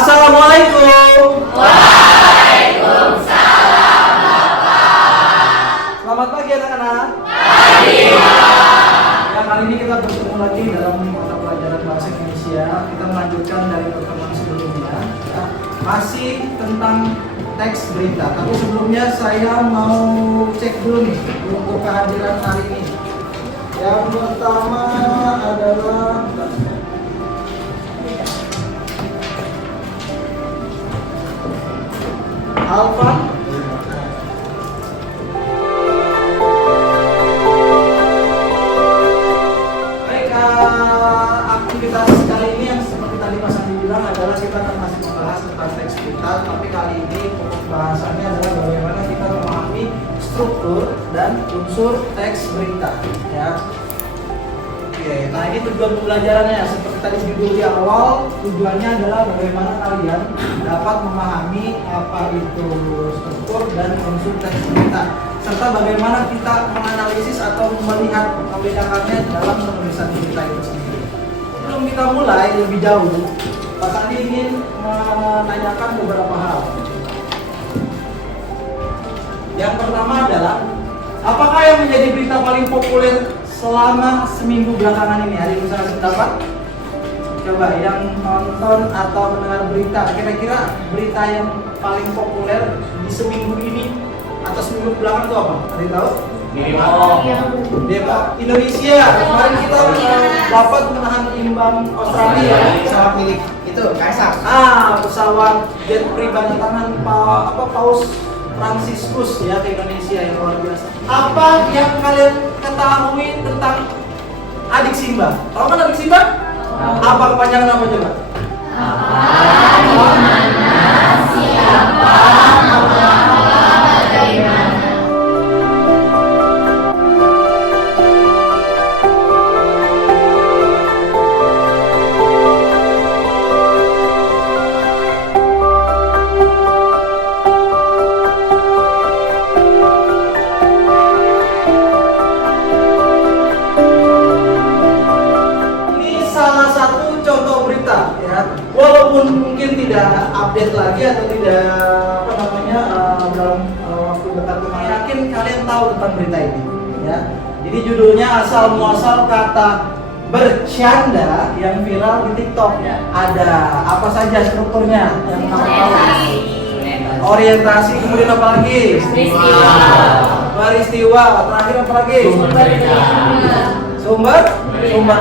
Assalamualaikum. Waalaikumsalam, Bapak. Selamat pagi anak-anak. Pagi, Pak. Ya, kali ini kita bertemu lagi dalam mata pelajaran bahasa Indonesia. Kita melanjutkan dari pertemuan sebelumnya. Ya. Masih tentang teks berita. Tapi sebelumnya saya mau cek dulu nih untuk kehadiran hari ini. Yang pertama adalah Alvan. Baik, aktivitas kali ini yang seperti tadi Mas Andi bilang adalah kita akan masih membahas tentang teks berita, tapi kali ini pokok bahasannya adalah bagaimana kita memahami struktur dan unsur teks berita. Ya. Oke, nah ini tujuan pembelajarannya seperti tadi judul di awal, tujuannya adalah bagaimana kalian dapat memahami apa itu struktur dan unsur teks berita, serta bagaimana kita menganalisis atau melihat membedakannya dalam penulisan berita itu sendiri. Sebelum kita mulai lebih jauh, Pak Sandi ingin menanyakan beberapa hal. Yang pertama adalah, apakah yang menjadi berita paling populer selama seminggu belakangan ini? Ada yang bisa kasih pendapat? Coba yang nonton atau mendengar berita, kira-kira berita yang paling populer di seminggu ini atau seminggu belakang itu apa? Ada yang tahu? Depok Indonesia. Kemarin kita dapat menahan imbang Australia. Pesawat milik itu Kaisar. Pesawat jet pribadi tangan Paus Fransiskus ya ke Indonesia, yang luar biasa. Apa yang kalian ketahui tentang adik Simba? Tahu kan adik Simba? Apa kepanjangan apa coba? Siapa, mengapa, bagaimana? Walaupun mungkin tidak update lagi atau tidak dalam waktu dekat kemarin, yakin kalian tahu tentang berita ini ya. Jadi judulnya asal muasal kata bercanda yang viral di TikTok. Ada apa saja strukturnya yang kamu tahu? Orientasi, kemudian apa lagi? Peristiwa, terakhir apa lagi? Sumber berita.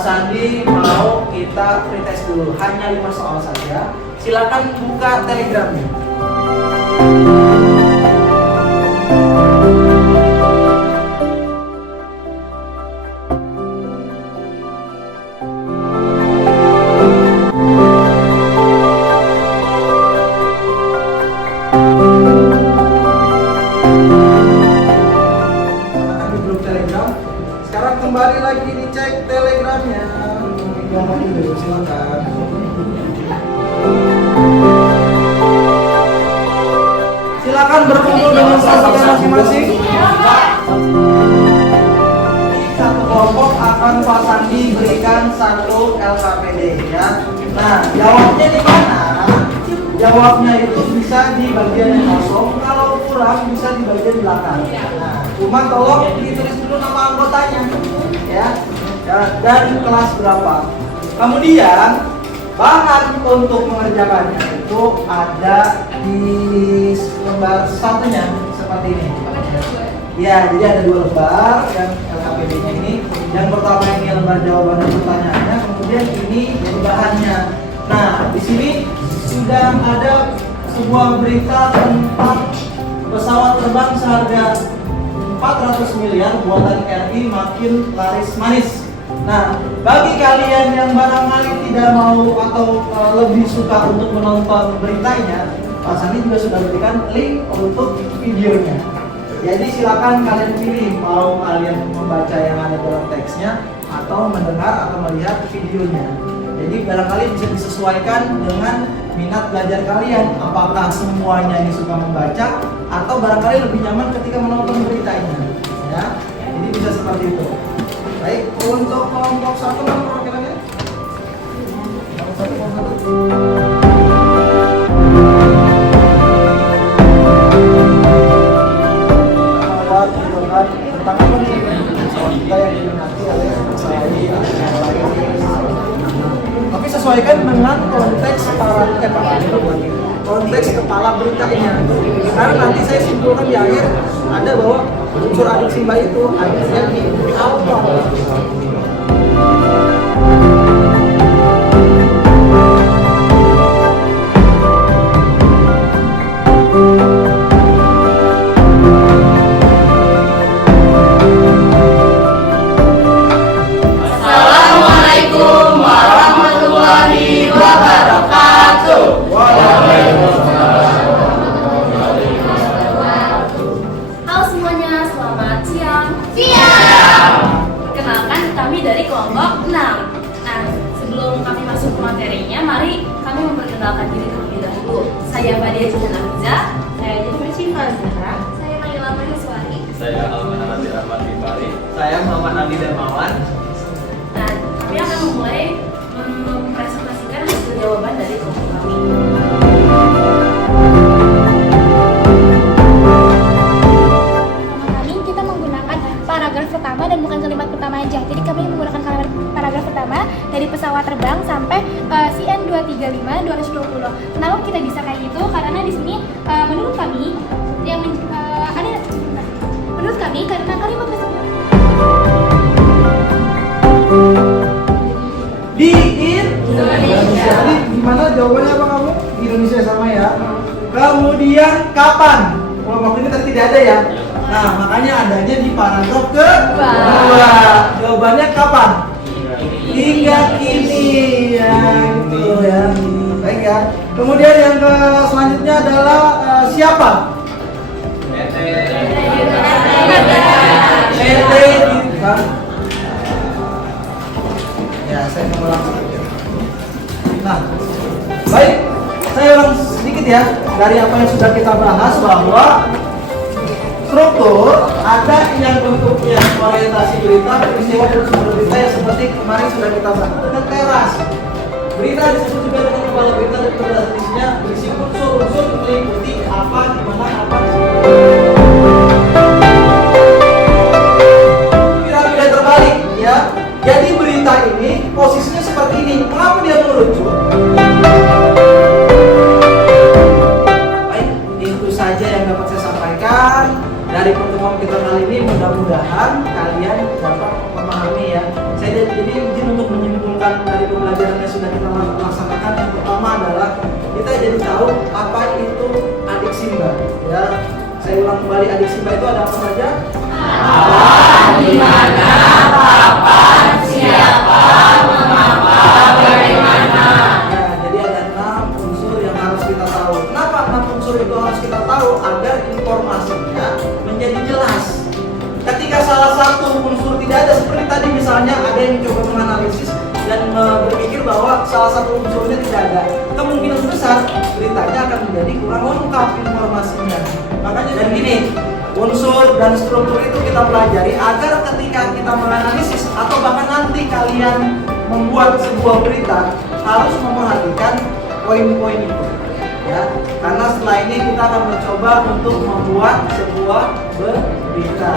Sandi mau kita pretest dulu, hanya 5 soal saja. Silakan buka Telegramnya. Silakan di grup Telegram. Sekarang kembali lagi dicek Telegramnya. Silakan. Silakan berkumpul dengan sahabat masing-masing. Satu kelompok akan Pak Sandi berikan satu LKPD ya. Nah, jawabnya di mana? Jawabnya itu bisa di bagian yang kosong. Kalau kurang bisa di bagian belakang. Nah, cuma tolong ditulis dulu nama anggotanya ya. Dan kelas berapa. Kemudian bahan untuk mengerjakannya itu ada di lembar satunya seperti ini. Ya, jadi ada 2 lembar yang LKPD-nya ini. Yang pertama ini lembar jawaban dan pertanyaannya, kemudian ini jadi bahannya. Nah, di sini sudah ada sebuah berita tentang pesawat terbang seharga 400 miliar buatan RI makin laris manis. Nah, bagi kalian yang barangkali tidak mau atau lebih suka untuk menonton beritanya, Pak Sandi juga sudah berikan link untuk videonya. Jadi silakan kalian pilih, mau kalian membaca yang ada dalam teksnya atau mendengar atau melihat videonya. Jadi barangkali bisa disesuaikan dengan minat belajar kalian. Apakah semuanya ini suka membaca atau barangkali lebih nyaman ketika menonton beritanya, ya. Jadi bisa seperti itu. Baik, untuk kelompok 1 kan perwakilannya? Kelompok 1. Tentang apa nih? Soal kita yang diminati oleh saya tapi sesuaikan dengan konteks konteks kepala beritanya. Karena nanti saya simpulkan di akhir ada bahwa unsur adik simba itu adiknya di awal. Assalamualaikum warahmatullahi wabarakatuh. Halo semuanya, selamat siang. Siap. Perkenalkan kami dari kelompok 6. Nah, sebelum kami masuk ke materinya, mari kami memperkenalkan diri terlebih dahulu. Saya Badia Jihan Amiza. Saya Jeffrey Syifa Zahra. Saya Maila Maheswari. Saya Alman Hadi Rahmat Bari. Saya Muhammad Andi Darmawan. Nah, kami akan memulai mempresentasikan hasil jawaban dari kelompok kami. Kami kita menggunakan paragraf pertama dan bukan kalimat pertama aja. Jadi kami menggunakan paragraf pertama dari pesawat terbang sampai CN 235 220. Kenapa kita bisa kayak gitu? Karena di sini menurut kami yang menurut kami karena kalimat tersebut Di Indonesia. Jadi gimana jawabannya apa kamu? Di Indonesia sama ya. Kemudian kapan? Waktu ini tadi tidak ada ya. Nah, makanya adanya di paragraf kedua. Jawabannya kapan? Hingga kini ya, gitu ya. Baik ya. Kemudian yang selanjutnya adalah siapa? PT ya, saya mengulang sedikit. Nah, baik, saya ulang sedikit ya dari apa yang sudah kita bahas bahwa struktur ada yang bentuknya orientasi berita, peristiwa dan sumber berita yang seperti kemarin sudah kita bahas dengan teras. Berita disebut juga dengan kepala berita dan berdasar isinya berisi unsur-unsur meliputi apa, di mana, apa. Piramida terbalik ya. Jadi berita ini posisinya seperti ini. Mengapa dia merujuk? Baik, itu saja yang dapat saya sampaikan dari pertemuan kita kali ini. Mudah-mudahan kalian dapat memahami ya. Saya jadi izin untuk menyimpulkan dari pembelajaran yang sudah kita laksanakan. Yang pertama adalah kita jadi tahu apa itu adik simba ya. Saya ulang kembali, adik simba itu ada apa saja? Apa, di mana, kapan, siapa, mengapa, bagaimana. Ya, jadi ada 6 unsur yang harus kita tahu. Kenapa 6 unsur itu harus kita tahu? Agar informasinya menjadi jelas. Ketika salah satu unsur tidak ada, seperti tadi misalnya ada yang coba menganalisis dan berpikir bahwa salah satu unsurnya tidak ada, kemungkinan besar beritanya akan menjadi kurang lengkap informasinya. Makanya dan gini, unsur dan struktur itu kita pelajari agar ketika kita menganalisis atau bahkan nanti kalian membuat sebuah berita harus memperhatikan poin-poin itu ya. Karena setelah ini kita akan mencoba untuk membuat sebuah berita.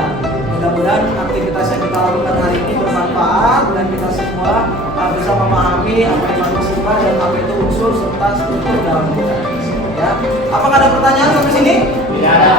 Mudah-mudahan aktivitas yang kita lakukan hari ini bermanfaat dan kita semua bisa memahami apa yang maksudnya dan apa itu unsur serta struktur dalam berita. Ya. Apakah ada pertanyaan sampai sini? Tidak ada.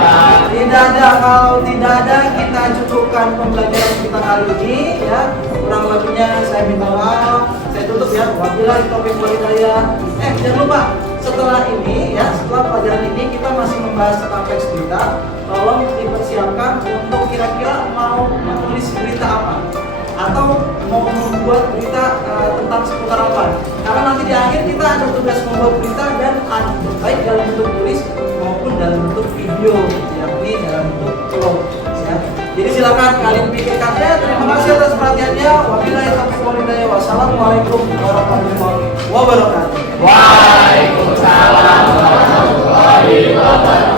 Tidak ada. Kalau tidak ada, kita cukupkan pembelajaran kita kali ini ya. Kurang lebihnya saya minta maaf. Saya tutup ya. Wabillahi taufiq wal hidayah. Jangan lupa setelah ini ya, setelah pelajaran ini kita masih membahas tentang teks berita. Tolong dipersiapkan untuk kira-kira mau menulis berita apa atau mau membuat berita tentang seputar apa. Karena nanti di akhir kita ada tugas membuat berita dan baik dalam bentuk tulis maupun dalam bentuk video, yakni dalam bentuk vlog ya. Jadi silakan kalian pikirkan ya. Terima kasih atas perhatiannya. Wabillahi taufiq wal hidayah. Wassalamualaikum warahmatullahi wabarakatuh. Waalaikumsalam warahmatullahi wabarakatuh.